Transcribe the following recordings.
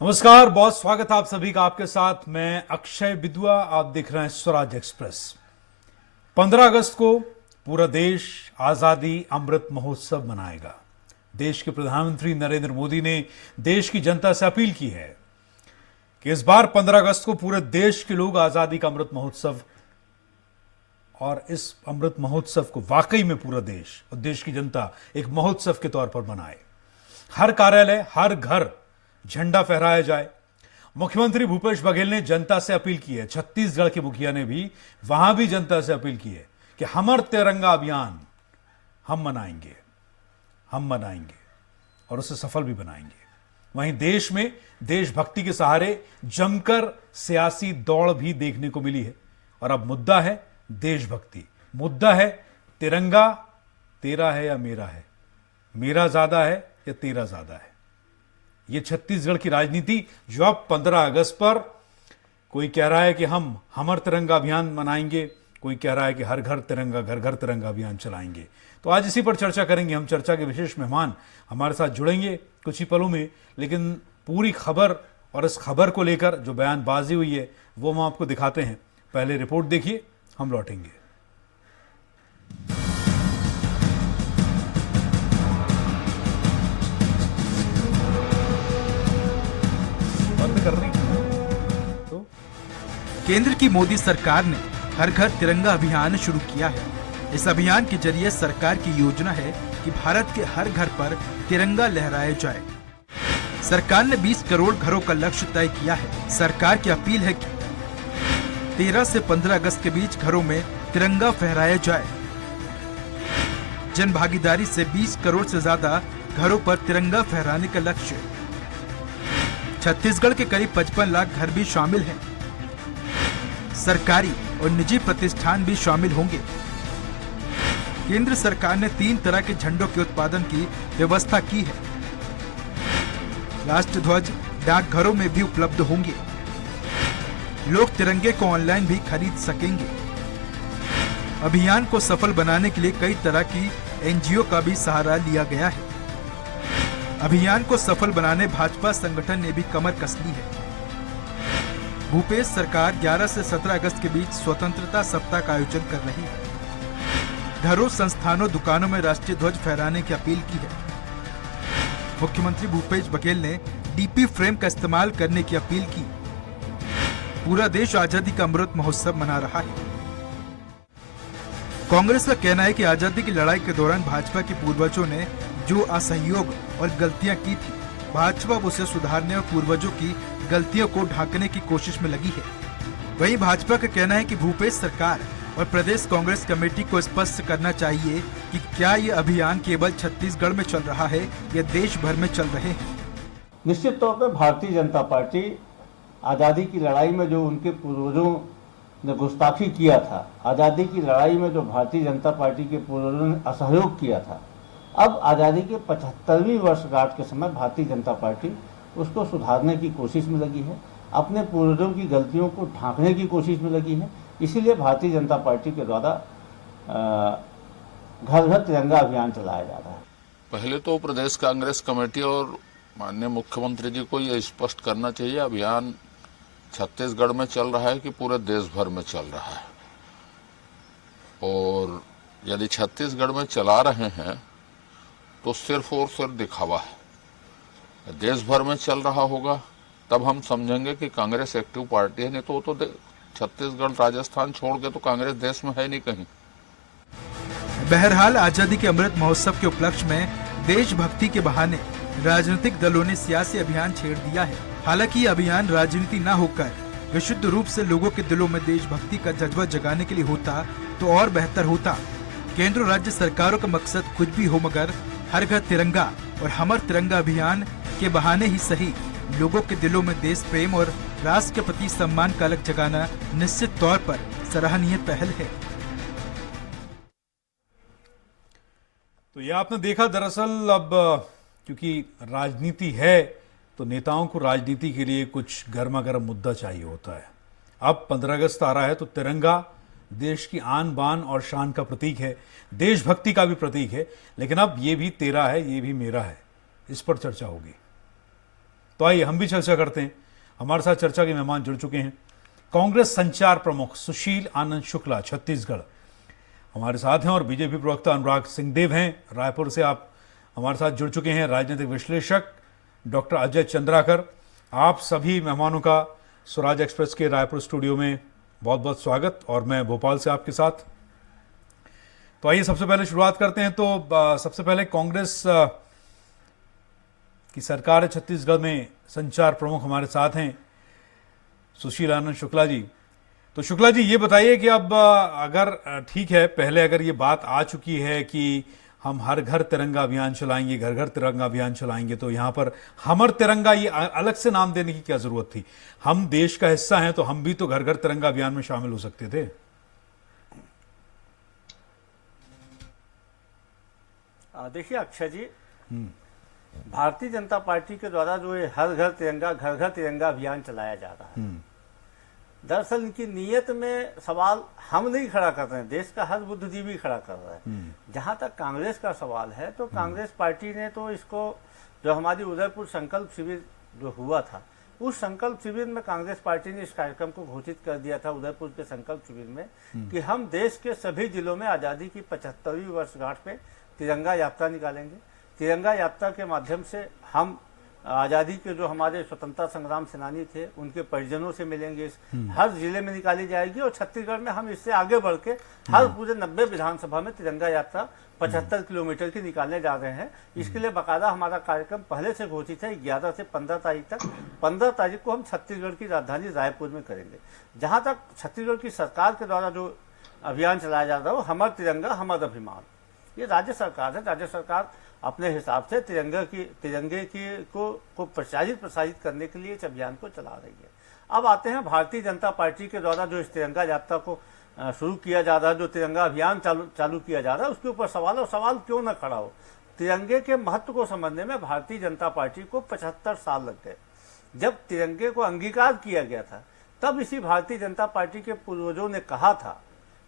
नमस्कार बॉस, स्वागत है आप सभी का। आपके साथ मैं अक्षय विद्वा। आप देख रहे हैं स्वराज एक्सप्रेस। 15 अगस्त को पूरा देश आजादी अमृत महोत्सव मनाएगा। देश के प्रधानमंत्री नरेंद्र मोदी ने देश की जनता से अपील की है कि इस बार 15 अगस्त को पूरे देश के लोग आजादी का अमृत महोत्सव और इस अमृत महोत्सव को वाकई में पूरा देश और देश की जनता एक महोत्सव के तौर पर मनाए। हर कार्यालय, हर घर झंडा फहराया जाए। मुख्यमंत्री भूपेश बघेल ने जनता से अपील की है, छत्तीसगढ़ के मुखिया ने भी वहां भी जनता से अपील की है कि हमर तिरंगा अभियान हम मनाएंगे और उसे सफल भी बनाएंगे। वहीं देश में देशभक्ति के सहारे जमकर सियासी दौड़ भी देखने को मिली है। और अब मुद्दा है देशभक्ति, मुद्दा है तिरंगा। तेरा है या मेरा है, मेरा ज्यादा है या तेरा ज्यादा है। ये छत्तीसगढ़ की राजनीति जो अब 15 अगस्त पर कोई कह रहा है कि हम हमर तिरंगा अभियान मनाएंगे, कोई कह रहा है कि हर घर तिरंगा, घर घर तिरंगा अभियान चलाएंगे। तो आज इसी पर चर्चा करेंगे हम। चर्चा के विशेष मेहमान हमारे साथ जुड़ेंगे कुछ ही पलों में, लेकिन पूरी खबर और इस खबर को लेकर जो बयानबाजी हुई है वो हम आपको दिखाते हैं। पहले रिपोर्ट देखिए, हम लौटेंगे। बंद कर रही तो केंद्र की मोदी सरकार ने हर घर तिरंगा अभियान शुरू किया है। इस अभियान के जरिए सरकार की योजना है कि भारत के हर घर पर तिरंगा लहराया जाए। सरकार ने 20 करोड़ घरों का लक्ष्य तय किया है। सरकार की अपील है कि 13 से 15 अगस्त के बीच घरों में तिरंगा फहराया जाए। जन भागीदारी से 20 करोड़ से ज्यादा घरों पर तिरंगा फहराने का लक्ष्य। छत्तीसगढ़ के करीब 55 लाख घर भी शामिल हैं। सरकारी और निजी प्रतिष्ठान भी शामिल होंगे। केंद्र सरकार ने 3 तरह के झंडों के उत्पादन की व्यवस्था की है। राष्ट्र ध्वज डाकघरों में भी उपलब्ध होंगे। लोग तिरंगे को ऑनलाइन भी खरीद सकेंगे। अभियान को सफल बनाने के लिए कई तरह की एनजीओ का भी सहारा लिया गया है। अभियान को सफल बनाने भाजपा संगठन ने भी कमर कस ली है। भूपेश सरकार 11 से 17 अगस्त के बीच स्वतंत्रता सप्ताह का आयोजन कर रही है। घरों, संस्थानों, दुकानों में राष्ट्रीय ध्वज फहराने की अपील की है। मुख्यमंत्री भूपेश बघेल ने डीपी फ्रेम का इस्तेमाल करने की अपील की। पूरा देश आजादी का अमृत महोत्सव मना रहा है। कांग्रेस का कहना है कि आजादी की लड़ाई के दौरान भाजपा के पूर्वजों ने जो असहयोग और गलतियां की थी, भाजपा उसे सुधारने और पूर्वजों की गलतियों को ढांकने की कोशिश में लगी है। वहीं भाजपा का कहना है कि भूपेश सरकार और प्रदेश कांग्रेस कमेटी को स्पष्ट करना चाहिए कि क्या ये अभियान केवल छत्तीसगढ़ में चल रहा है या देश भर में चल रहे हैं। निश्चित तौर पर भारतीय जनता पार्टी आज़ादी की लड़ाई में जो उनके पूर्वजों ने गुस्ताखी किया था, आज़ादी की लड़ाई में जो भारतीय जनता पार्टी के पूर्वजों ने असहयोग किया था, अब आज़ादी के 75वीं वर्षगांठ के समय भारतीय जनता पार्टी उसको सुधारने की कोशिश में लगी है, अपने पूर्वजों की गलतियों को ढांकने की कोशिश में लगी है। इसीलिए भारतीय जनता पार्टी के द्वारा घर घर तिरंगा अभियान चलाया जा रहा है। पहले तो प्रदेश कांग्रेस कमेटी और माननीय मुख्यमंत्री जी को यह स्पष्ट करना चाहिए, अभियान छत्तीसगढ़ में चल रहा है कि पूरे देश भर में चल रहा है। और यदि छत्तीसगढ़ में चला रहे हैं तो सिर्फ और सिर्फ दिखावा है। देश भर में चल रहा होगा तब हम समझेंगे कि कांग्रेस एक्टिव पार्टी है, नहीं तो वो तो छत्तीसगढ़, राजस्थान छोड़ के तो कांग्रेस देश में है नहीं कहीं। बहरहाल आजादी के अमृत महोत्सव के उपलक्ष्य में देशभक्ति के बहाने राजनीतिक दलों ने सियासी अभियान छेड़ दिया है। हालांकि ये अभियान राजनीति न होकर विशुद्ध रूप से लोगों के दिलों में देशभक्ति का जज्बा जगाने के लिए होता तो और बेहतर होता। केंद्र और राज्य सरकारों का मकसद कुछ भी हो, मगर हर घर तिरंगा और हमर तिरंगा अभियान के बहाने ही सही लोगों के दिलों में देश प्रेम और राष्ट्र के प्रति सम्मान का अलग जगाना निश्चित तौर पर सराहनीय पहल है। तो ये आपने देखा, दरअसल अब क्योंकि राजनीति है तो नेताओं को राजनीति के लिए कुछ गर्मा गर्म मुद्दा चाहिए होता है। अब 15 अगस्त आ रहा है तो तिरंगा देश की आन बान और शान का प्रतीक है, देशभक्ति का भी प्रतीक है। लेकिन अब ये भी तेरा है, ये भी मेरा है, इस पर चर्चा होगी। तो आइए हम भी चर्चा करते हैं। हमारे साथ चर्चा के मेहमान जुड़ चुके हैं। कांग्रेस संचार प्रमुख सुशील आनंद शुक्ला छत्तीसगढ़ हमारे साथ हैं और बीजेपी प्रवक्ता अनुराग सिंहदेव हैं, रायपुर से आप हमारे साथ जुड़ चुके हैं। राजनीतिक विश्लेषक डॉक्टर अजय चंद्राकर, आप सभी मेहमानों का स्वराज एक्सप्रेस के रायपुर स्टूडियो में बहुत बहुत स्वागत। और मैं भोपाल से आपके साथ। तो आइए सबसे पहले शुरुआत करते हैं। तो सबसे पहले कांग्रेस की सरकार है छत्तीसगढ़ में, संचार प्रमुख हमारे साथ हैं सुशील आनंद शुक्ला जी। तो शुक्ला जी, ये बताइए कि अब अगर ठीक है, पहले अगर ये बात आ चुकी है कि हम हर घर तिरंगा अभियान चलाएंगे, घर घर तिरंगा अभियान चलाएंगे, तो यहाँ पर हमर तिरंगा ये अलग से नाम देने की क्या जरूरत थी? हम देश का हिस्सा हैं तो हम भी तो घर घर तिरंगा अभियान में शामिल हो सकते थे। देखिए अक्षय जी, भारतीय जनता पार्टी के द्वारा जो ये हर घर तिरंगा घर घर तिरंगा अभियान चलाया जा रहा है, दरअसल इनकी नीयत में सवाल हम नहीं खड़ा कर रहे हैं, देश का हर बुद्धिजीवी खड़ा कर रहा है। जहां तक कांग्रेस का सवाल है तो कांग्रेस पार्टी ने तो इसको, जो हमारी उदयपुर संकल्प शिविर जो हुआ था, उस संकल्प शिविर में कांग्रेस पार्टी ने इस कार्यक्रम को घोषित कर दिया था उदयपुर के संकल्प शिविर में कि हम देश के सभी जिलों में आज़ादी की 75वीं वर्षगांठ पे तिरंगा यात्रा निकालेंगे। तिरंगा यात्रा के माध्यम से हम आज़ादी के जो हमारे स्वतंत्रता संग्राम सेनानी थे उनके परिजनों से मिलेंगे। हर जिले में निकाली जाएगी और छत्तीसगढ़ में हम इससे आगे बढ़ के हर पूरे 90 विधानसभा में तिरंगा यात्रा 75 किलोमीटर की निकालने जा रहे हैं। इसके लिए बाकायदा हमारा कार्यक्रम पहले से घोषित है। 11 से 15 तारीख तक, 15 तारीख को हम छत्तीसगढ़ की राजधानी रायपुर में करेंगे। जहाँ तक छत्तीसगढ़ की सरकार के द्वारा जो अभियान चलाया जा रहा है वो हमर तिरंगा हमर अभिमान, ये राज्य सरकार है। राज्य सरकार अपने हिसाब से तिरंगे को प्रसारित करने के लिए इस अभियान को चला रही है। अब आते हैं भारतीय जनता पार्टी के द्वारा जो इस तिरंगा यात्रा को शुरू किया जा रहा है, जो तिरंगा अभियान चालू किया जा रहा है, उसके ऊपर सवाल, और सवाल क्यों न खड़ा हो। तिरंगे के महत्व को समझने में भारतीय जनता पार्टी को 75 साल लग गए। जब तिरंगे को अंगीकार किया गया था तब इसी भारतीय जनता पार्टी के पूर्वजों ने कहा था,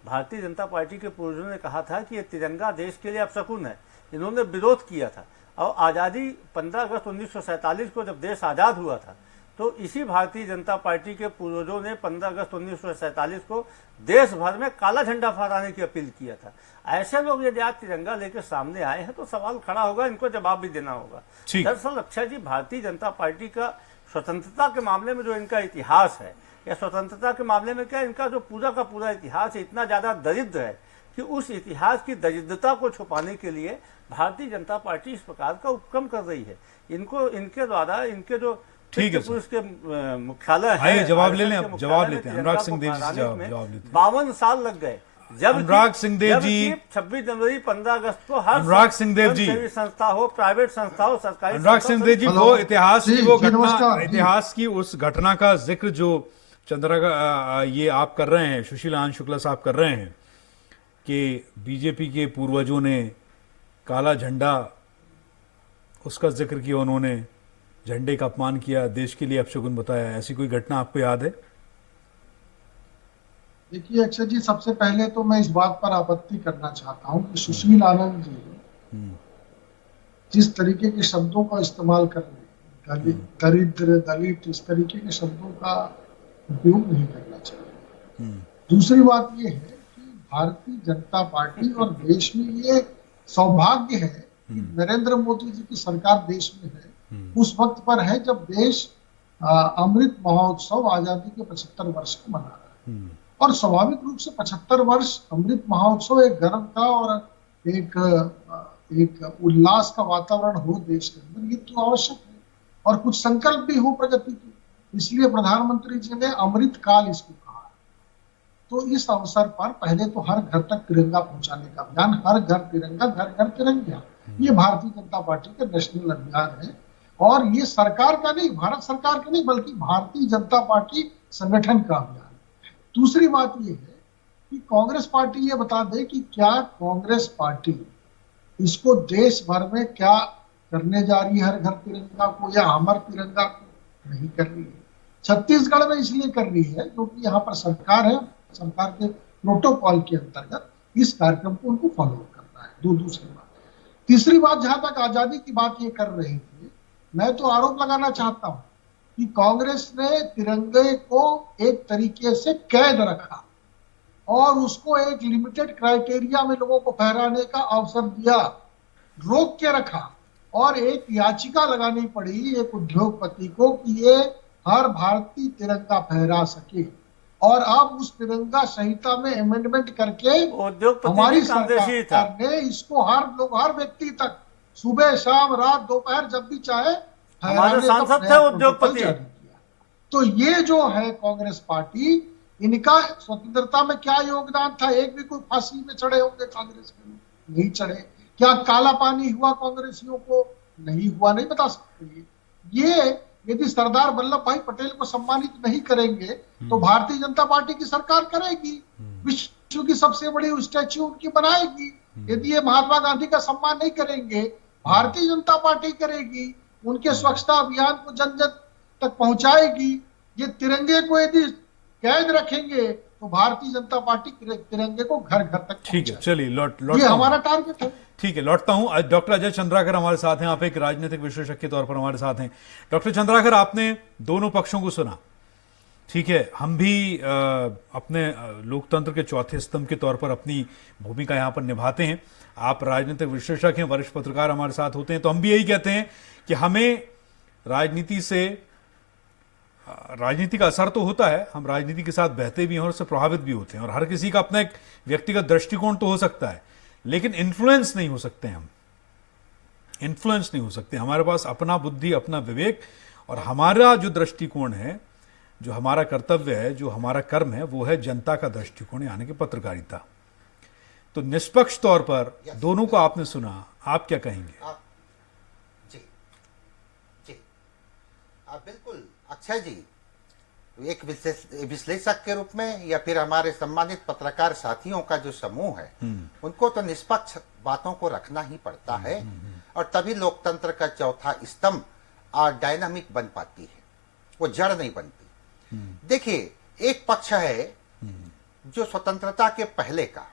भारतीय जनता पार्टी के पूर्वजों ने कहा था कि ये तिरंगा देश के लिए अपशकुन है। इन्होंने विरोध किया था। और आज़ादी 15 अगस्त 1947 को जब देश आज़ाद हुआ था तो इसी भारतीय जनता पार्टी के पूर्वजों ने 15 अगस्त 1947 को देश भर में काला झंडा फहराने की अपील किया था। ऐसे लोग यदि आज तिरंगा लेकर सामने आए हैं तो सवाल खड़ा होगा, इनको जवाब भी देना होगा। दरअसल अक्षय जी, भारतीय जनता पार्टी का स्वतंत्रता के मामले में जो इनका इतिहास है, या स्वतंत्रता के मामले में क्या इनका जो पूरा का पूरा इतिहास है, इतना ज्यादा दरिद्र है कि उस इतिहास की दरिद्रता को छुपाने के लिए भारतीय जनता पार्टी इस प्रकार का उपक्रम कर रही है। इनको, इनके द्वारा, इनके जो पुलिस के मुख्यालय है, जवाब ले लें, अब जवाब लेते हैं। अनुराग सिंहदेव जी जवाब लेते हैं। 52 साल लग गए। जब अनुराग सिंहदेव जी 26 जनवरी 15 अगस्त को हर अनुराग सिंहदेव जी संस्था हो, प्राइवेट संस्था हो, सरकारी अनुराग सिंहदेव जी, वो इतिहास की वो घटना, इतिहास की उस घटना का जिक्र जो चंद्रा का ये आप कर रहे हैं, सुशील आनंद शुक्ला साहब कर रहे हैं कि बीजेपी के पूर्वजों ने काला झंडा, उसका जिक्र किया, उन्होंने झंडे का अपमान किया, देश के लिए अपशगुन बताया, ऐसी कोई घटना आपको याद है? देखिए अक्षय जी, सबसे पहले तो मैं इस बात पर आपत्ति करना चाहता हूं कि सुशील आनंद जी जिस तरीके के शब्दों का इस्तेमाल कर रहे हैं, दरिद्र, दलित, इस तरीके के शब्दों का उपयोग नहीं करना चाहिए। दूसरी बात यह है कि भारतीय जनता पार्टी और देश में ये सौभाग्य है कि नरेंद्र मोदी जी की सरकार देश में है, उस वक्त पर है जब देश अमृत महोत्सव आजादी के 75 वर्ष को मना रहा है। और स्वाभाविक रूप से 75 वर्ष अमृत महोत्सव एक गर्व का और एक उल्लास का वातावरण हो देश के अंदर, ये तो आवश्यक है। और कुछ संकल्प भी हो प्रगति के, इसलिए प्रधानमंत्री जी ने अमृत काल इसको कहा। तो इस अवसर पर पहले तो हर घर तक तिरंगा पहुंचाने का अभियान, हर घर तिरंगा घर घर तिरंगा, ये भारतीय जनता पार्टी का नेशनल अभियान है। और ये सरकार का नहीं, भारत सरकार का नहीं, बल्कि भारतीय जनता पार्टी संगठन का अभियान। दूसरी बात यह है कि कांग्रेस पार्टी ये बता दे कि क्या कांग्रेस पार्टी इसको देश भर में क्या करने जा रही है, हर घर तिरंगा को या हमर तिरंगा को नहीं कर रही है। छत्तीसगढ़ में इसलिए कर रही है क्योंकि यहाँ पर सरकार है, सरकार के प्रोटोकॉल के अंतर्गत इस कार्यक्रम को उनको फॉलो करना है। दूसरी बात, तीसरी बात, जहां तक आजादी की बात ये कर रहे थे, मैं तो आरोप लगाना चाहता हूँ कि कांग्रेस ने तिरंगे को एक तरीके से कैद रखा और उसको एक लिमिटेड क्राइटेरिया में लोगों को फहराने का अवसर दिया, रोक के रखा और एक याचिका लगानी पड़ी एक उद्योगपति को कि ये हर भारतीय तिरंगा फहरा सके। और अब उस तिरंगा संहिता में अमेंडमेंट करके हमारी सरकार ने इसको हर व्यक्ति तक सुबह शाम रात दोपहर जब भी चाहे हमारे सांसद थे उद्योगपति। तो ये जो है कांग्रेस पार्टी, इनका स्वतंत्रता में क्या योगदान था? एक भी कोई फांसी में चढ़े होंगे कांग्रेस के लोग? नहीं चढ़े। क्या काला पानी हुआ कांग्रेसियों को? नहीं हुआ, नहीं बता सकते। ये यदि सरदार वल्लभ भाई पटेल को सम्मानित नहीं करेंगे तो भारतीय जनता पार्टी की सरकार करेगी, विश्व की सबसे बड़ी स्टैच्यू उनकी बनाएगी। यदि ये महात्मा गांधी का सम्मान नहीं करेंगे, भारतीय जनता पार्टी करेगी, उनके स्वच्छता अभियान को जन जन तक पहुंचाएगी। ये तिरंगे को यदि कैद रखेंगे तो भारतीय जनता पार्टी तिरंगे को घर घर तक, ठीक है, चलिए ये हमारा टारगेट है। ठीक है, लौटता हूं। डॉक्टर अजय चंद्राकर हमारे साथ हैं, आप एक राजनीतिक विश्लेषक के तौर पर हमारे साथ हैं। डॉक्टर चंद्राकर, आपने दोनों पक्षों को सुना, ठीक है। हम भी अपने लोकतंत्र के चौथे स्तंभ के तौर पर अपनी भूमिका यहां पर निभाते हैं। आप राजनीतिक विश्लेषक हैं, वरिष्ठ पत्रकार हमारे साथ होते हैं, तो हम भी यही कहते हैं कि हमें राजनीति का असर तो होता है, हम राजनीति के साथ बहते भी हैं और उससे प्रभावित भी होते हैं, और हर किसी का अपना एक व्यक्तिगत दृष्टिकोण तो हो सकता है, लेकिन इन्फ्लुएंस नहीं हो सकते। हम इन्फ्लुएंस नहीं हो सकते। हमारे पास अपना बुद्धि, अपना विवेक, और हमारा जो दृष्टिकोण है, जो हमारा कर्तव्य है, जो हमारा कर्म है, वो है जनता का दृष्टिकोण, यानी कि पत्रकारिता। तो निष्पक्ष तौर पर दोनों को आपने सुना, आप क्या कहेंगे? जी जी बिल्कुल अक्षय जी, एक विश्लेषक के रूप में या फिर हमारे सम्मानित पत्रकार साथियों का जो समूह है, उनको तो निष्पक्ष बातों को रखना ही पड़ता है, और तभी लोकतंत्र का चौथा स्तंभ डायनामिक बन पाती है, वो जड़ नहीं बनती। देखिए, एक पक्ष है जो स्वतंत्रता के पहले का,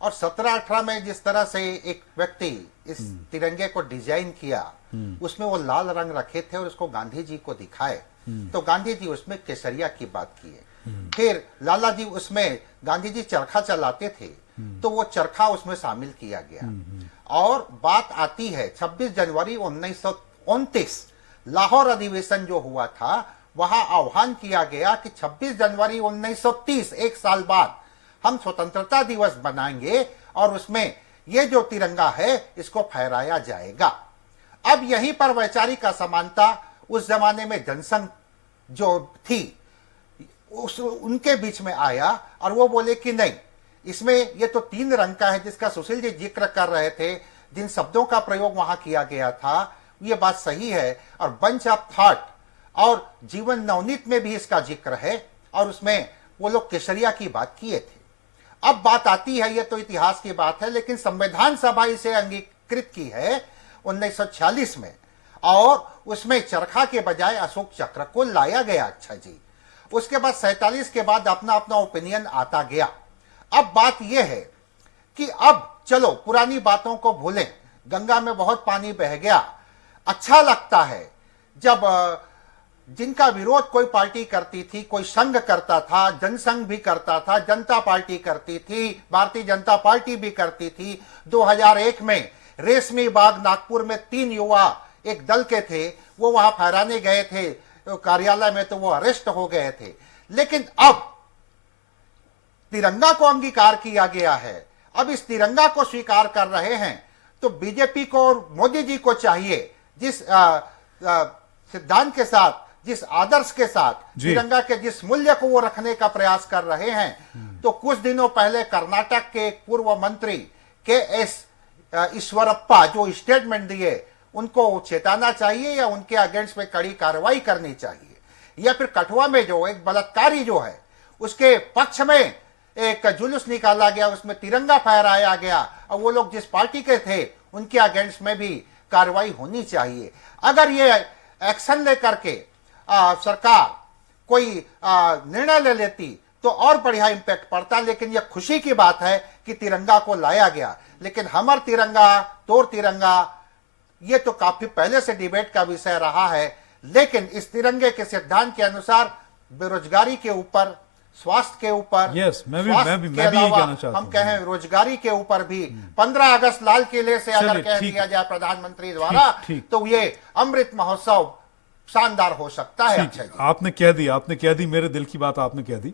और 17-18 में जिस तरह से एक व्यक्ति इस तिरंगे को डिजाइन किया, उसमें वो लाल रंग रखे थे और उसको गांधी जी को दिखाए, तो गांधी जी उसमें केसरिया की बात किए। फिर लाला जी उसमें, गांधी जी चरखा चलाते थे तो वो चरखा उसमें शामिल किया गया। और बात आती है 26 जनवरी 1929 लाहौर अधिवेशन जो हुआ था, वहां आह्वान किया गया कि 26 जनवरी 1930, एक साल बाद हम स्वतंत्रता दिवस बनाएंगे और उसमें ये जो तिरंगा है इसको फहराया जाएगा। अब यहीं पर वैचारिक असमानता, उस जमाने में जनसंघ जो थी उनके बीच में आया, और वो बोले कि नहीं, इसमें ये तो 3 रंग का है, जिसका सुशील जी जिक्र कर रहे थे, जिन शब्दों का प्रयोग वहां किया गया था, ये बात सही है। और बंच ऑफ थॉट और जीवन नवनीत में भी इसका जिक्र है, और उसमें वो लोग केसरिया की बात किए थे। अब बात आती है, ये तो इतिहास की बात है, लेकिन संविधान सभा इसे अंगीकृत की है 1946 में, और उसमें चरखा के बजाय अशोक चक्र को लाया गया। अच्छा जी, उसके बाद 47 के बाद अपना अपना ओपिनियन आता गया। अब बात यह है कि अब चलो पुरानी बातों को भूलें, गंगा में बहुत पानी बह गया। अच्छा लगता है जब जिनका विरोध कोई पार्टी करती थी, कोई संघ करता था, जनसंघ भी करता था, जनता पार्टी करती थी, भारतीय जनता पार्टी भी करती थी। 2001 में रेशमी बाग नागपुर में 3 युवा एक दल के थे, वो वहां फहराने गए थे कार्यालय में, तो वो अरेस्ट हो गए थे। लेकिन अब तिरंगा को अंगीकार किया गया है, अब इस तिरंगा को स्वीकार कर रहे हैं, तो बीजेपी को और मोदी जी को चाहिए, जिस सिद्धांत के साथ, जिस आदर्श के साथ, तिरंगा के जिस मूल्य को वो रखने का प्रयास कर रहे हैं, तो कुछ दिनों पहले कर्नाटक के पूर्व मंत्री के.एस. ईश्वरप्पा जो स्टेटमेंट दिए, उनको चेताना चाहिए या उनके अगेंस्ट में कड़ी कार्रवाई करनी चाहिए। या फिर कठुआ में जो एक बलात्कारी जो है, उसके पक्ष में एक जुलूस निकाला गया, उसमें तिरंगा फहराया गया, और वो लोग जिस पार्टी के थे उनके अगेंस्ट में भी कार्रवाई होनी चाहिए। अगर ये एक्शन लेकर के सरकार कोई निर्णय ले लेती तो और बढ़िया इंपैक्ट पड़ता। लेकिन यह खुशी की बात है कि तिरंगा को लाया गया, लेकिन हमर तिरंगा, तोर तिरंगा, ये तो काफी पहले से डिबेट का विषय रहा है। लेकिन इस तिरंगे के सिद्धांत के अनुसार बेरोजगारी के ऊपर, स्वास्थ्य के ऊपर, Yes, मैं भी स्वास्थ्य यही के कहना अलावा चाहता हम हूं। कहें रोजगारी के ऊपर भी 15 अगस्त लाल किले से अगर चलिए, कह ठीक दिया है। जाए प्रधानमंत्री द्वारा ठीक। तो ये अमृत महोत्सव शानदार हो सकता है। ठीक अक्षय है, जी, आपने कह दी मेरे दिल की बात आपने कह दी।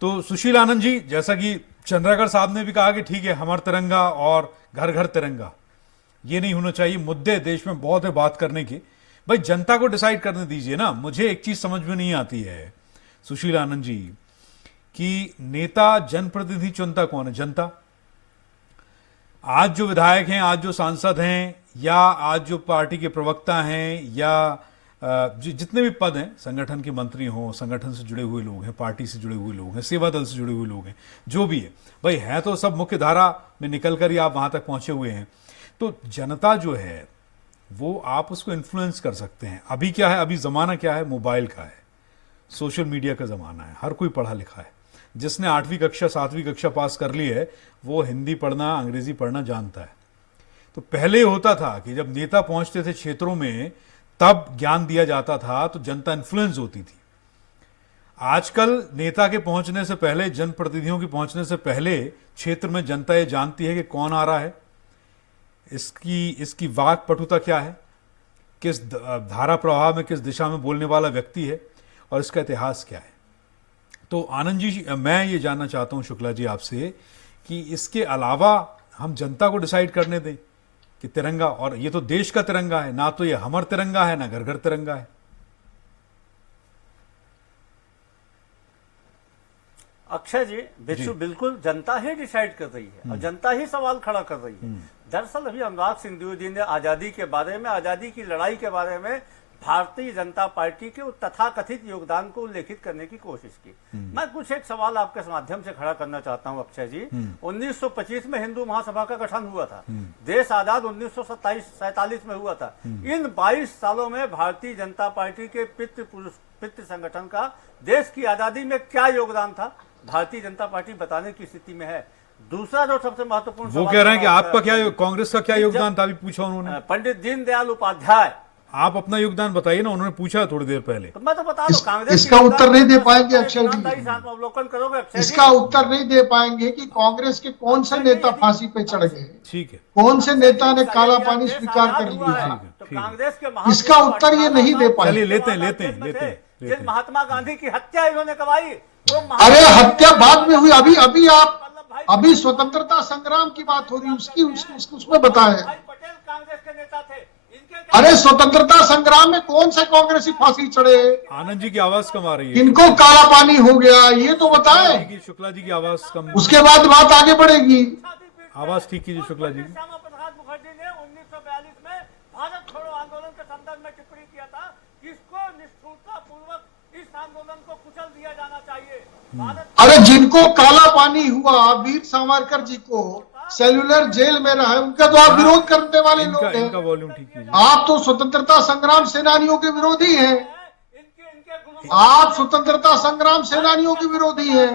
तो सुशील आनंद जी, जैसा कि चंद्राकर साहब ने भी कहा कि ठीक है, हमारा तिरंगा और घर घर तिरंगा ये नहीं होना चाहिए। मुद्दे देश में बहुत है बात करने के, भाई जनता को डिसाइड करने दीजिए ना। मुझे एक चीज समझ में नहीं आती है सुशील आनंद जी कि नेता जनप्रतिनिधि चुनता कौन है? जनता। आज जो विधायक हैं, आज जो सांसद हैं, या आज जो पार्टी के प्रवक्ता हैं, या जितने भी पद हैं, संगठन के मंत्री हों, संगठन से जुड़े हुए लोग हैं, पार्टी से जुड़े हुए लोग हैं, सेवा दल से जुड़े हुए लोग हैं, जो भी है भाई, है तो सब मुख्य धारा में निकल कर ही आप वहां तक पहुंचे हुए हैं। तो जनता जो है वो आप उसको इन्फ्लुएंस कर सकते हैं। अभी क्या है, अभी ज़माना क्या है, मोबाइल का है, सोशल मीडिया का ज़माना है, हर कोई पढ़ा लिखा है। जिसने 8वीं कक्षा 7वीं कक्षा पास कर ली है वो हिंदी पढ़ना, अंग्रेजी पढ़ना जानता है। तो पहले होता था कि जब नेता पहुंचते थे क्षेत्रों में तब ज्ञान दिया जाता था, तो जनता इन्फ्लुएंस होती थी। आजकल नेता के पहुंचने से पहले, जनप्रतिनिधियों के पहुंचने से पहले क्षेत्र में जनता ये जानती है कि कौन आ रहा है, इसकी वाक पटुता क्या है, किस धारा प्रवाह में, किस दिशा में बोलने वाला व्यक्ति है, और इसका इतिहास क्या है। तो आनंद जी, मैं ये जानना चाहता हूँ शुक्ला जी आपसे कि इसके अलावा हम जनता को डिसाइड करने दें कि तिरंगा, और ये तो देश का तिरंगा है ना, तो ये हमर तिरंगा है ना घर घर तिरंगा है। अक्षय जी, बिल्कुल जनता ही डिसाइड कर रही है और जनता ही सवाल खड़ा कर रही है। दरअसल अभी अनुराग सिंह जी ने आजादी के बारे में, आजादी की लड़ाई के बारे में भारतीय जनता पार्टी के तथाकथित योगदान को उल्लेखित करने की कोशिश की। मैं कुछ एक सवाल आपके माध्यम से खड़ा करना चाहता हूं अक्षय जी। 1925 में हिंदू महासभा का गठन हुआ था, देश आजाद 1947 में हुआ था। इन 22 सालों में भारतीय जनता पार्टी के पितृ संगठन का देश की आजादी में क्या योगदान था, भारतीय जनता पार्टी बताने की स्थिति में है। दूसरा जो सबसे महत्वपूर्ण वो कह रहे हैं कि आपका क्या, कांग्रेस का क्या योगदान था, अभी पूछा उन्होंने। पंडित दीनदयाल उपाध्याय, आप अपना योगदान बताइए ना, उन्होंने पूछा थोड़ी देर पहले। तो मैं तो बता दूं, कांग्रेस इसका उत्तर नहीं दे पाएंगे अक्षय जी, अवलोकन करोगे अक्षय जी? इसका उत्तर नहीं दे पाएंगे कि कांग्रेस के कौन से नेता फांसी पे चढ़ गए, ठीक है, कौन से नेता ने काला पानी स्वीकार कर लिया है, तो कांग्रेस के इसका उत्तर ये नहीं दे पाए। चलिए लेते हैं। जिन महात्मा गांधी की हत्या इन्होंने करवाई, अरे हत्या बाद में हुई, अभी स्वतंत्रता संग्राम की बात हो रही है, उसमें बताएं। पटेल कांग्रेस के नेता थे, अरे स्वतंत्रता संग्राम में कौन से कांग्रेसी फांसी चढ़े? आनंद जी की आवाज कम आ रही है, इनको काला पानी हो गया, ये तो बताएं। शुक्ला जी की आवाज कम, उसके बाद बात आगे बढ़ेगी। आवाज ठीक कीजिए शुक्ला जी की। श्यामा प्रसाद मुखर्जी ने 1942 में भारत छोड़ो आंदोलन के संदर्भ में टिप्पणी किया था कि इसको निष्ठुरता पूर्वक इस आंदोलन को कुचल दिया जाना चाहिए। अरे जिनको काला पानी हुआ, वीर सावरकर जी को सेल्युलर जेल में रहा है, उनका तो आप विरोध करने वाले लोग हैं। इनका वॉल्यूम ठीक कीजिए। आप तो स्वतंत्रता संग्राम सेनानियों के विरोधी हैं, आप स्वतंत्रता संग्राम सेनानियों के विरोधी हैं।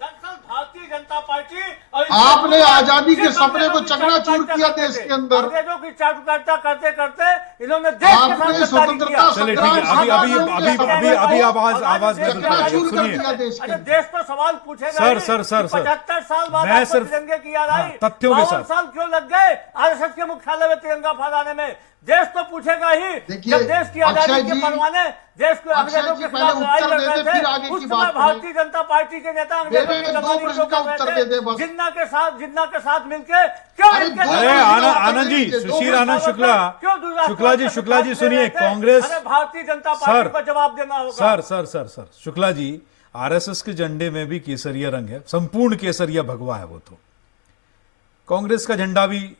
दरअसल भारतीय जनता पार्टी और आपने आजादी के सपने को चकनाचूर किया देश के अंदर। अंग्रेजों की चाटुकारिता करते करते इन्होंने देश के साथ आपने गद्दारी स्वतंत्रता किया। चलिए ठीक है, अभी आवाज चकनाचूर कर सुनिए। दिया देश अरे के। देश तो सवाल पूछेगा सर, ही सर, सर, कि सर। 75 साल बाद मैं आपको सिर्फ- तिरंगे की याद आई, हाँ, तथ्यों के 52 साथ। साल क्यों लग गए आरएसएस के मुख्यालय में तिरंगा फहराने में? देश तो पूछेगा ही। देखिए, जब देश की आजादी अक्षय के जी- परवाने देश को अक्षय अंग्रेजों जी के पहले खिलाफ लड़ाई उत्तर लड़ दे दे, रहे फिर थे, आगे उस की समय बात करें। भारतीय जनता पार्टी के नेता अंग्रेजों दे की दो जर्मनी प्रश्न को का कर उत्तर रहे दे दे बस। थे। जिन्ना के साथ मिलके क्यों अरे इनके दो अरे साथ- आनंद जी, दो सुशील प्रश्न आनंद शुक्ला, क्यों दूसरा शुक्ला जी सुनिए, रहे थे? कांग्रेस, अरे भारतीय जनता सर, पार्टी को जवाब देना होगा। सर शुक्ला जी, आरएसएस के झंडे में भी केसरिया रंग है, संपूर्ण केसरिया भगवा है। वो तो कांग्रेस का झंडा भी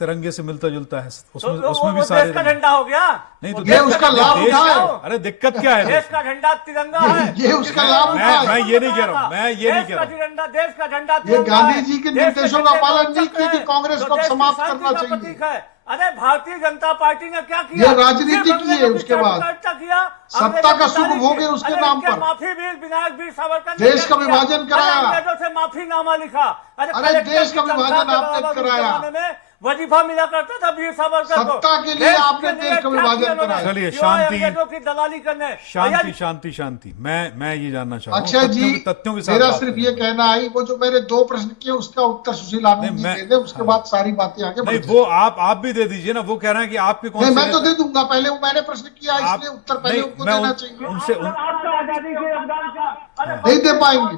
तिरंगे से मिलता जुलता है, उसमें भी सारे देश का रंग। झंडा हो गया। नहीं तो ये उसका लाभ देश- उठाए। अरे दिक्कत क्या है? देश का झंडा तिरंगा है। ये उसका लाभ उठाए। मैं ये नहीं कह रहा हूं, मैं ये नहीं कह रहा हूं। देश का झंडा ये तिरंगा गांधी है। जी के देश निर्देशों का झंडे पालन नहीं चक्र किया कि है, कांग्रेस जो को देश की समाप्त शांति करना का चाहिए। प्रतीक है। अरे भारतीय जनता पार्टी ने क्या किया? ये राजनीति सिर्फ की है, अंग्रेजों उसके की बाद चर्चा किया, सत्ता अंग्रेजों का की सुख तारीफ भोगे की। उसके अरे नाम इनके पर। माफी विनायक वीर सावरकर ने देश क्या का किया? विभाजन कराया। अरे अंग्रेजों से माफीनामा लिखा। अरे अरे कलेक्टर देश का की विभाजन तनख्वाह के आपने बराबर उस कराया। जमाने में वजीफा मिला करता था वीर सावरकर को। सत्ता के लिए आपने देश का विभाजन कराया। चलिए, क्यों आए शांति। अंग्रेजों की दलाली करने? शांति शांति शांति। मैं ये जानना चाहता हूँ अक्षय जी, तथ्यों के साथ मेरा बात सिर्फ करें। ये कहना है, वो जो मैंने 2 प्रश्न किए उसका उत्तर सुशील आनंद नहीं, जी मैं- दे दे, उसके बाद सारी बातें आगे बढ़ नहीं, जाएंगी। वो आप भी दे दीजिए ना। वो कह रहे हैं कि आपके कौन नहीं, से मैं तो दे दूंगा, पहले वो मैंने प्रश्न किया आप- इसलिए उत्तर पहले नहीं, उनको मैं देना उन- चाहिए। उनसे आपका आजादी के योगदान का नहीं दे पाएंगे।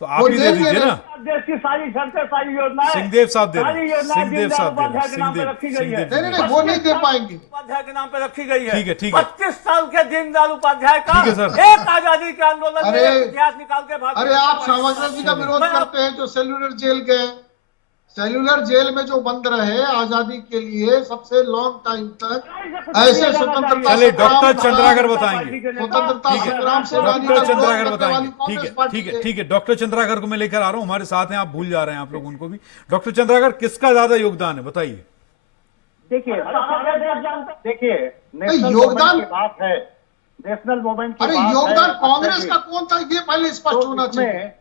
तो आप वो ही दे देंगे दीजिए ना। देश की सारी शर्तें, सारी योजनाएं, सिंहदेव साहब दे रहे सारी हैं। योजनाएं सिंहदेव साहब दे रहे हैं। दीनदयाल उपाध्याय के नाम पे रखी गई है। नहीं नहीं, वो नहीं दे पाएंगे। उपाध्याय के नाम पे रखी गई है। ठीक है, ठीक है। 25 साल के दीनदयाल उपाध्याय का ठीक है, सर। एक आजादी के आंदोलन में अरे- एक इतिहास निकाल के भारतीय अरे आप जनता पार्टी- सावरकर जी का विरोध करते हैं जो सेल्यूलर जेल गए। सेल्यूलर जेल में जो बंद रहे आजादी के लिए सबसे लॉन्ग टाइम तक, ऐसे स्वतंत्रता चलिए, संग्राम डॉक्टर में चंद्राकर भारत- बताएंगे। स्वतंत्रता ठीक है, संग्राम से रानी का डॉक्टर विरोध चंद्राकर करने बताएंगे। वाली ठीक कांग्रेस है, पार्टी ठीक है, के- ठीक है। डॉक्टर चंद्राकर को मैं लेकर आ रहा हूं हमारे साथ हैं। आप भूल जा रहे हैं आप लोग उनको भी। डॉक्टर चंद्राकर, किसका ज्यादा योगदान है बताइए। देखिए नहीं, नेशनल योगदान- मूवमेंट की बात है, नेशनल मूवमेंट की अरे बात योगदान है, कांग्रेस का कौन था ये पहले स्पष्ट होना चाहिए।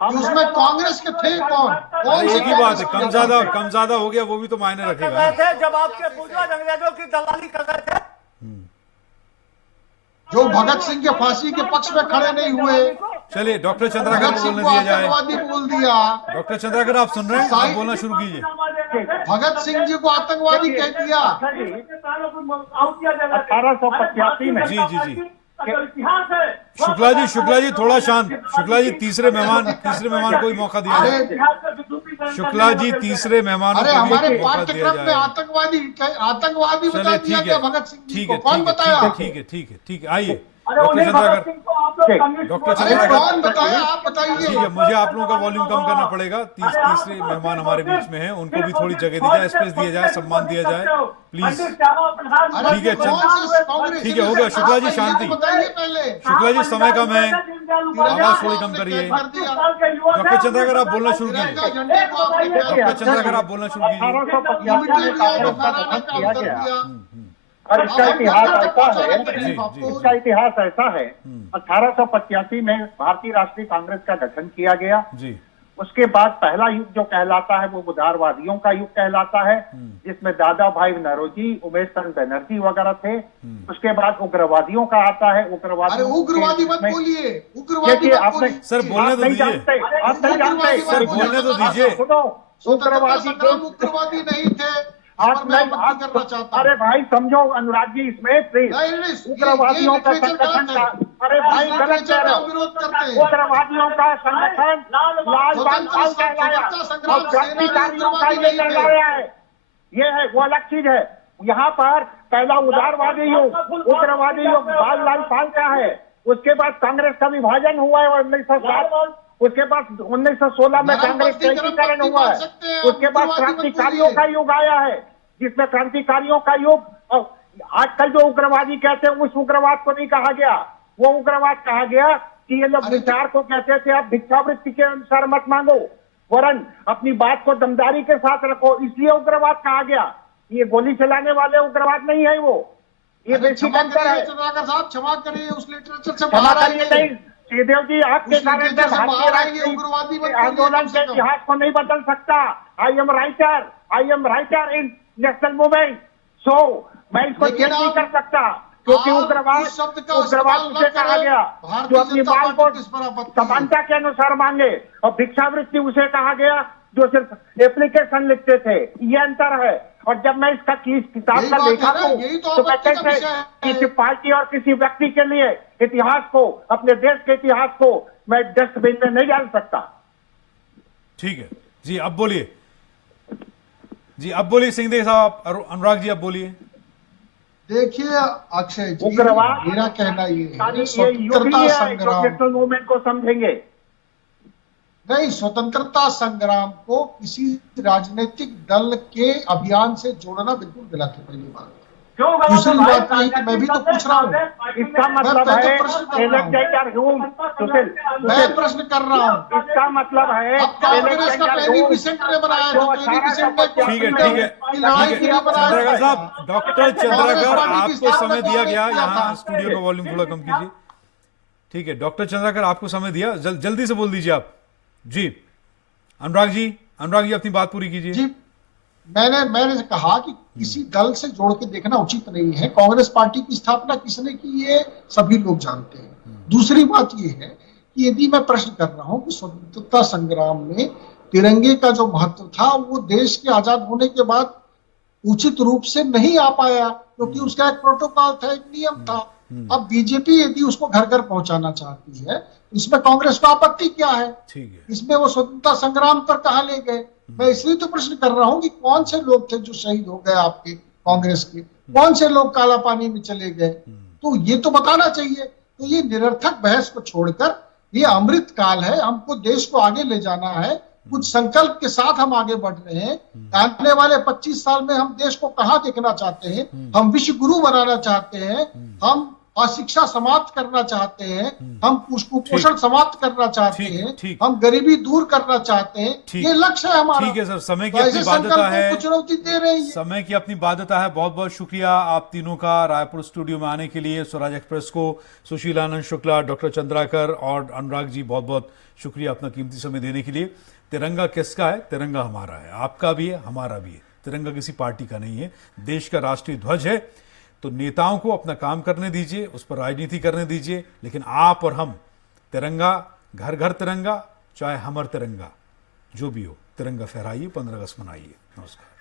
उसमें कांग्रेस के थे कौन अरे से एक ही बात है, कांग्रेस कम ज्यादा हो गया वो भी तो मायने कर रखेगा रहे ना। थे जब आपके पूर्वज अंग्रेजों की दलाली कर रहे थे। जो भगत सिंह के फांसी के पक्ष में खड़े नहीं हुए, चलिए, डॉक्टर चंद्राकर भगत को सिंह बोलने को दिया जाए। आतंकवादी बोल दिया, डॉक्टर चंद्राकर, आप सुन रहे हैं? आप बोलना शुरू कीजिए। भगत सिंह जी को आतंकवादी कह दिया। 1885 में जी जी जी। शुक्ला जी थोड़ा शांत। शुक्ला जी, तीसरे मेहमान को भी मौका दिया अरे जाए। शुक्ला जी, तीसरे मेहमानों अरे को हमारे भी मौका दिया पाठ्यक्रम में जाए। आतंकवादी बता चलिए, दिया ठीक गया है, भगत सिंह जी ठीक को, है, कौन ठीक है, बताया? ठीक है, ठीक है, ठीक है। आइए डॉक्टर चंद्राकर। डॉक्टर अरे चंद्राकर, कौन बताया, आप ठीक बताइए। है, मुझे आप लोगों का वॉल्यूम कम करना पड़ेगा। तीसरे मेहमान हमारे बीच में हैं, उनको भी थोड़ी जगह दी जाए, स्पेस दिया जाए, सम्मान दिया जाए, प्लीज। अरे ठीक है, कौन से कांग्रेस ठीक है, हो गया। शुक्ला जी, आप ये शांति। तो बताइए पहले। शुक्ला जी, समय कम है, आवाज थोड़ी कम करिए। कर दिया। डॉक्टर चंद्राकर, आप बोलना शुरू कीजिए। तिरंगा झंडे को आपने क्या डॉक्टर चंद्राकर, आप बोलना शुरू कीजिए। 1885 में कांग्रेस का गठन किया गया और इसका इतिहास ऐसा है, जी, इसका इतिहास ऐसा है, 1885 में भारतीय राष्ट्रीय कांग्रेस का गठन किया गया। जी उसके बाद पहला युग जो कहलाता है वो उदारवादियों का युग कहलाता है, जिसमें दादा भाई नौरोजी, उमेश चंद्र बनर्जी वगैरह थे। उसके बाद उग्रवादियों का आता है। अरे उग्रवादी उग्रवादी मत बोलिए, उग्रवादी देखिए, मत आपने बोलिए। सर, बोलने तो नहीं दीजिए। जानते, आप नहीं जानते। सर, बोलने तो दीजिए। सुनो, स्वतंत्रता उग्रवादी संग्राम को उग्रवादी नहीं थे, आप और मैं नहीं, आपत्ति करना चाहता हूं। अरे भाई समझो अनुराग जी, इसमें प्लीज नहीं, उग्रवादियों का ये literature संगठन गलत है। का, अरे भाई इस गलत literature कह रहे का हो। विरोध करते हैं। उग्रवादियों का संगठन लाल बाल कहलाया स्वतंत्रता संग्राम और सेना में क्रांतिकारियों का उग्रवादी ये नहीं थे। कहलाया है। ये है वो अलग चीज है। यहाँ पर पहला उदारवादी युग, उग्रवादी युग लाल पाल का है। उसके बाद कांग्रेस का विभाजन हुआ है 1907। उसके बाद 1916 में कांग्रेस का एकीकरण हुआ है। उसके बाद क्रांतिकारियों का युग आया है, जिसमें क्रांतिकारियों का युग, और आजकल जो उग्रवादी कहते हैं उस उग्रवाद को नहीं कहा गया। वो उग्रवाद कहा गया कि ये लोग विचार को कहते थे आप भिक्षावृत्ति के अनुसार मत मांगो, वरन अपनी बात को दमदारी के साथ रखो, इसलिए उग्रवाद कहा गया। ये गोली चलाने वाले उग्रवाद नहीं है वो, ये बेसिक अंतर है। चंद्राकर साहब क्षमा करिए, उस लिटरेचर से क्षमा बाहर करिए, आइए। नहीं श्रीदेव जी, आपके उस कारण literature से भारतीय बाहर आइए, राष्ट्रीय उग्रवादी मत बोलिए आंदोलन कम से के कम। इतिहास को नहीं बदल सकता। I am writer in national movement, so मैं इसको लेकिन चेंज नहीं आप- कर सकता, क्योंकि आप उग्रवाद इस शब्द का उग्रवाद इस्तेमाल उसे न कहा करें। गया भारतीय जो अपनी जनता मांग को पार्टी किस पर आपत्ति है? समानता के अनुसार मांगे, और भिक्षावृत्ति उसे कहा गया जो सिर्फ एप्लीकेशन लिखते थे। ये अंतर है। और जब मैं इसका किताब यही का बात देखा है ना, यही तो तो आपत्ति कहते का थे विषय है। किसी पार्टी और किसी व्यक्ति के लिए इतिहास को, अपने देश के इतिहास को मैं डस्टबिन में नहीं डाल सकता। ठीक है जी, अब बोलिए। जी अब बोलिए सिंहदेव साहब, अनुराग जी अब बोलिए। देखिए अक्षय जी, उग्रवाद मेरा कहना ये सारी है, ये युग ही स्वतंत्रता है जो संग्राम नेशनल मूवमेंट को समझेंगे। नहीं, स्वतंत्रता संग्राम को किसी राजनीतिक दल के अभियान से जोड़ना बिल्कुल गलत है। पहली बात। दूसरी बात यही कि मैं भी तो पूछ रहा हूँ, इसका मतलब मैं है प्रश्न कर रहा हूँ। एलेक्जेंडर ह्यूम, सुशील, मैं प्रश्न कर रहा हूँ। इसका मतलब है अब कांग्रेस का एलेक्जेंडर पहली ह्यूम विसेंट ने बनाया जो था, पहली विसेंट ने ठीक है, ठीक है, की लड़ाई के लिए बनाया चंद्राकर था। साहब, डॉक्टर चंद्राकर, आपको समय दिया गया। यहाँ स्टूडियो का वॉल्यूम थोड़ा कम कीजिए। ठीक है डॉक्टर चंद्राकर, आपको समय दिया, जल्दी से बोल दीजिए आप। जी अनुराग जी, अपनी बात पूरी कीजिए। जी मैंने कहा कि किसी दल से जोड़ के देखना उचित नहीं है। कांग्रेस पार्टी की स्थापना किसने की ये सभी लोग जानते हैं। दूसरी बात ये है कि यदि मैं प्रश्न कर रहा हूं कि स्वतंत्रता संग्राम में तिरंगे का जो महत्व था वो देश के आजाद होने के बाद उचित रूप से नहीं आ पाया, क्योंकि उसका एक प्रोटोकॉल था, एक नियम था। अब बीजेपी यदि उसको घर घर पहुंचाना चाहती है, इसमें कांग्रेस को आपत्ति क्या है? ठीक है। इसमें वो स्वतंत्रता संग्राम पर कहां ले गए? मैं इसलिए तो प्रश्न कर रहा हूं कि कौन से लोग थे जो शहीद हो गए आपके कांग्रेस के, कौन से लोग काला पानी में चले गए, तो ये तो बताना चाहिए। तो ये निरर्थक बहस को छोड़कर ये अमृत काल है, हमको देश को आगे ले जाना है, कुछ संकल्प के साथ हम आगे बढ़ रहे हैं। आने वाले 25 साल में हम देश को कहां देखना चाहते हैं? हम विश्व गुरु बनाना चाहते हैं, हम अशिक्षा समाप्त करना चाहते हैं, हम कुपोषण समाप्त करना चाहते हैं, हम गरीबी दूर करना चाहते हैं। ये लक्ष्य है हमारा। ठीक है सर, समय की तो अपनी ऐसे बाध्यता संकल्पों है, को चुनौती दे रही है। समय की अपनी बाध्यता है। बहुत बहुत शुक्रिया आप तीनों का रायपुर स्टूडियो में आने के लिए। स्वराज एक्सप्रेस को सुशील आनंद शुक्ला, डॉक्टर चंद्राकर और अनुराग जी, बहुत बहुत शुक्रिया अपना कीमती समय देने के लिए। तिरंगा किसका है? तिरंगा हमारा है, आपका भी है, हमारा भी है। तिरंगा किसी पार्टी का नहीं है, देश का राष्ट्रीय ध्वज है। तो नेताओं को अपना काम करने दीजिए, उस पर राजनीति करने दीजिए, लेकिन आप और हम तिरंगा, घर घर तिरंगा, चाहे हमर तिरंगा, जो भी हो, तिरंगा फहराइए, 15 अगस्त मनाइए। नमस्कार।